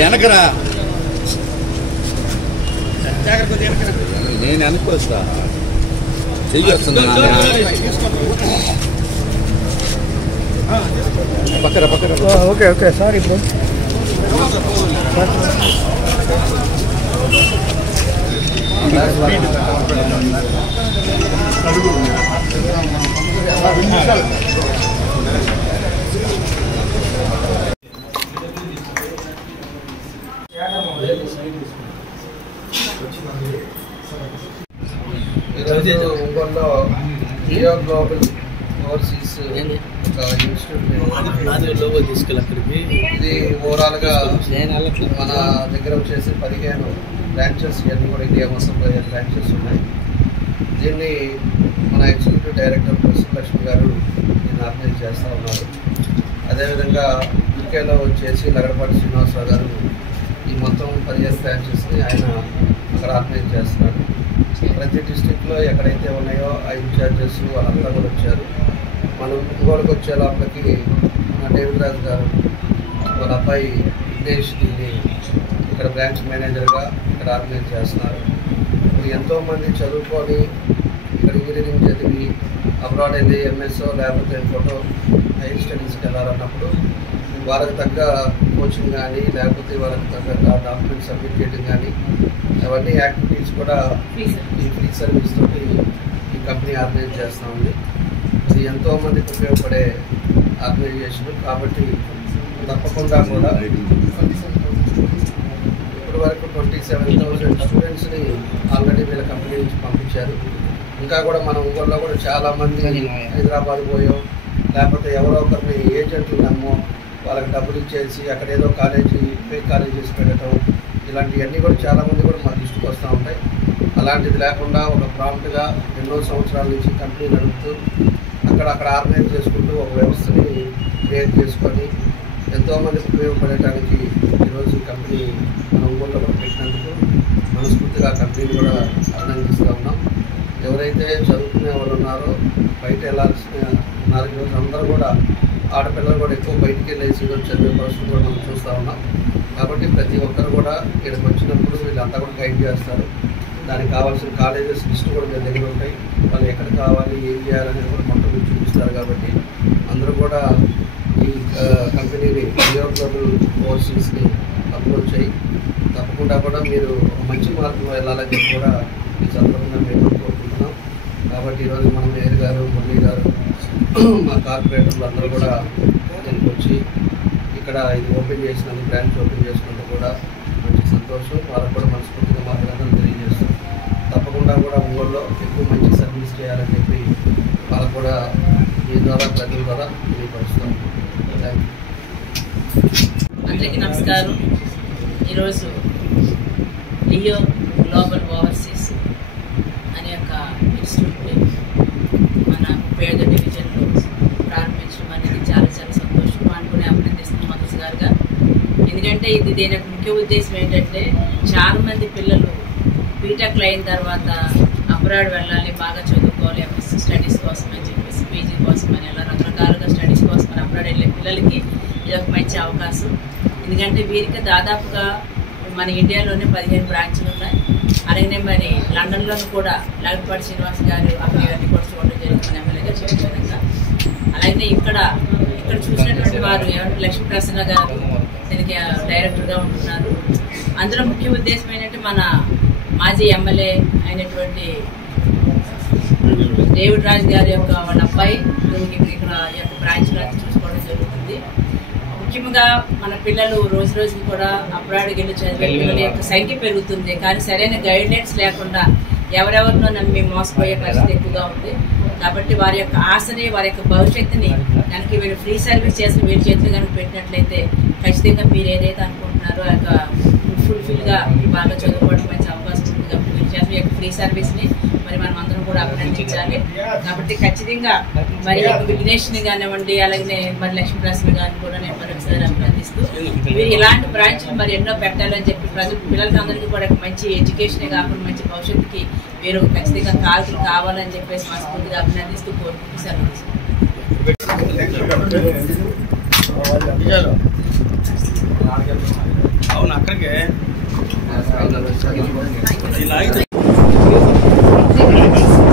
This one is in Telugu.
వెనకరా నేను అనుకోస్తా చెయ్యి వస్తుంది పక్కన పక్కన ఓకే ఓకే సారీ బ్రో ఈరోజు ఒంగోలులో లియో గ్లోబల్ ఓవర్సీస్ ఒక ఇన్స్టిట్యూట్ లోగో తీసుకెళ్ళి అక్కడికి ఇది ఓవరాల్గా మన దగ్గర వచ్చేసి 15 బ్రాంచెస్ ఇవన్నీ కూడా ఇండియా మొత్తం 15 బ్రాంచెస్ ఉన్నాయి. దీన్ని మన ఎగ్జిక్యూటివ్ డైరెక్టర్ ప్రసన్న లక్ష్మి గారు దీన్ని ఆర్గనైజ్ చేస్తూ ఉన్నారు. అదేవిధంగా యూకేలో వచ్చేసి లగడపాటి శ్రీనివాసరావు గారు ఈ మొత్తం 15 బ్రాంచెస్ని ఆయన అక్కడ ఆర్గనైజ్ చేస్తున్నారు. ప్రతి డిస్టిక్లో ఎక్కడైతే ఉన్నాయో ఆ ఇన్ఛార్జెస్ వాళ్ళంతా కూడా వచ్చారు. మనం ఇంకోళ్ళకి వచ్చే లోపలికి మన డేవిడ్ రాజు గారు వాళ్ళ అబ్బాయి విదేశ్ దీన్ని ఇక్కడ బ్రాంచ్ మేనేజర్గా ఇక్కడ ఆర్గనైజ్ చేస్తున్నారు. ఇప్పుడు ఎంతోమంది చదువుకొని ఇక్కడ ఇంజనీరింగ్ చదివి అబ్రాడ్ వెళ్ళి ఎంఎస్ఓ లేకపోతే ఫోటో హైయర్ స్టడీస్కి వెళ్ళాలన్నప్పుడు వాళ్ళకి తగ్గ కోచింగ్ కానీ లేకపోతే వాళ్ళకి తగ్గ డాక్యుమెంట్ సబ్మిట్ చేయడం కానీ అవన్నీ యాక్టివిటీస్ కూడా ఈ ఫ్రీ సర్వీస్ తోటి ఈ కంపెనీ ఆర్గనైజ్ చేస్తూ ఉంది. ఇది ఎంతోమందికి ఉపయోగపడే ఆర్గనైజేషన్ కాబట్టి తప్పకుండా కూడా ఇప్పటి వరకు 27,000 స్టూడెంట్స్ని ఆల్రెడీ వీళ్ళ కంపెనీ నుంచి పంపించారు. ఇంకా కూడా మన ఊళ్ళో కూడా చాలామంది హైదరాబాద్ పోయో లేకపోతే ఎవరో ఒకరిని ఏజెంట్లు నమ్మో వాళ్ళకి డబ్బులు ఇచ్చేసి అక్కడ ఏదో కాలేజీ ఫేక్ కాలేజెస్ పెట్టడం ఇలాంటివన్నీ కూడా చాలామంది కూడా మా దృష్టికి వస్తూ ఉంటాయి. అలాంటిది లేకుండా ఒక ప్రాంప్ట్గా ఎన్నో సంవత్సరాల నుంచి కంపెనీ నడుపుతూ అక్కడ ఆర్గనైజ్ చేసుకుంటూ ఒక వ్యవస్థని క్రియేట్ చేసుకొని ఎంతోమందికి ఉపయోగపడటానికి ఈరోజు కంపెనీ మన ఊళ్ళో కూడా పెట్టినందుకు మనస్ఫూర్తిగా కంపెనీని కూడా అభినందిస్తూ ఉన్నాం. ఎవరైతే చదువుకునే వాళ్ళు ఉన్నారో బయట వెళ్ళాల్సిన ఉన్నారు ఈరోజు అందరూ కూడా ఆడపిల్లలు కూడా ఎక్కువ బయటికి వెళ్ళేసి చదివే పరిస్థితులు కూడా మనం చూస్తూ ఉన్నాం. కాబట్టి ప్రతి ఒక్కరు కూడా ఇక్కడికి వచ్చినప్పుడు వీళ్ళంతా కూడా గైడ్ చేస్తారు. దానికి కావాల్సిన కాలేజెస్ లిస్ట్ కూడా మీ దగ్గర ఉంటాయి. వాళ్ళు ఎక్కడ కావాలి ఏం చేయాలనేది కూడా మొత్తం మీరు చూపిస్తారు. కాబట్టి అందరూ కూడా ఈ కంపెనీని లియో గ్లోబల్ ఓవర్సీస్ని అప్రోచ్ అయ్యి తప్పకుండా కూడా మీరు మంచి మార్గంలో వెళ్ళాలని చెప్పి కూడా ఈ సందర్భంగా మేము కోరుకుంటున్నాం. కాబట్టి ఈరోజు మన మేయర్ గారు మురళి గారు మా కార్పొరేటర్లు అందరూ కూడా దీనికి వచ్చి ఇక్కడ ఇది ఓపెన్ చేసినందుకు బ్రాంచ్ ఓపెన్ చేసినందుకు కూడా మంచి సంతోషం. వాళ్ళకు కూడా మనస్ఫూర్తిగా మాట్లాడాలని తెలియజేస్తాం. తప్పకుండా కూడా ఊళ్ళో ఎక్కువ మంచి సర్వీస్ చేయాలని చెప్పి వాళ్ళకు కూడా మీ ద్వారా ప్రజల ద్వారా తెలియపరుస్తాం. అందరికీ నమస్కారం. ఈరోజు లియో గ్లోబల్ ఓవర్సీస్ అనే ఒక ఇన్స్టిట్యూట్ని మన 35వ డివిజన్లో ప్రారంభించడం అనేది చాలా చాలా సంతోషం. అనుకుని అభినందిస్తున్నాం మొదటి గారుగా. ఎందుకంటే దీని యొక్క ముఖ్య ఉద్దేశం ఏంటంటే చాలామంది పిల్లలు బీటెక్లు అయిన తర్వాత అబ్రాడ్ వెళ్ళాలి, బాగా చదువుకోవాలి, ఎంఎస్సీ స్టడీస్ కోసం అని చెప్పేసి పీజీ కోసం అని ఇలా రకరకాలుగా స్టడీస్ కోసం అని అబ్రాడ్ వెళ్ళే పిల్లలకి ఇది ఒక మంచి అవకాశం. ఎందుకంటే వీరికి దాదాపుగా మన ఇండియాలోనే 15 బ్రాంచ్లు ఉన్నాయి. అలాగే మరి లండన్లోనూ కూడా లగడపాటి శ్రీనివాస్ గారు అక్కడ ఇవన్నీ కూడా చూడడం జరుగుతుంది ఎమ్మెల్యేగా చెప్పే విధంగా. అలాగే ఇక్కడ చూసినటువంటి వారు లక్ష్మీ ప్రసన్న గారు దీనికి డైరెక్టర్గా ఉంటున్నారు. అందులో ముఖ్య ఉద్దేశం ఏంటంటే మన మాజీ ఎమ్మెల్యే అయినటువంటి డేవిడ్ రాజు గారి యొక్క వాళ్ళ అబ్బాయి దీనికి ఇక్కడ ఈ యొక్క బ్రాంచ్లో చూసుకోవడం జరుగుతుంది. ముఖ్యంగా మన పిల్లలు రోజు రోజుకి కూడా అబ్రాడ్కి వెళ్ళి చదివే పిల్లల యొక్క సంఖ్య పెరుగుతుంది. కానీ సరైన గైడ్లైన్స్ లేకుండా ఎవరెవరినో నమ్మి మోసపోయే పరిస్థితి ఎక్కువగా ఉంది. కాబట్టి వారి యొక్క ఆశని, వారి యొక్క భవిష్యత్తుని కనుక వీళ్ళు ఫ్రీ సర్వీస్ చేసిన వీరి చేతులు కనుక పెట్టినట్లయితే ఖచ్చితంగా మీరు ఏదైతే అనుకుంటున్నారో ఆ యొక్క ఫుల్ఫిల్గా బాగా చదువుకోవడం మంచి అవకాశం ఉంది. కాబట్టి వీళ్ళు చేసిన యొక్క ఫ్రీ సర్వీస్ని మరి మనం అందరం కూడా అభినందించాలి. కాబట్టి ఖచ్చితంగా మరి విఘ్నేష్ని కానివ్వండి, అలాగే మరి లక్ష్మీ ప్రసన్న గారిని కూడా నేను మరొకసారి అభినందిస్తూ మీరు ఇలాంటి బ్రాంచ్లు మరి ఎన్నో పెట్టాలని చెప్పి పిల్లలకి అందరికీ కూడా మంచి ఎడ్యుకేషనే కాకుండా మంచి భవిష్యత్తుకి మీరు ఖచ్చితంగా కాల్పులు కావాలని చెప్పేసి మనస్ఫూర్తిగా అభినందిస్తూ కోరుకుంటున్నాను. అవును అక్కడికే Thank you.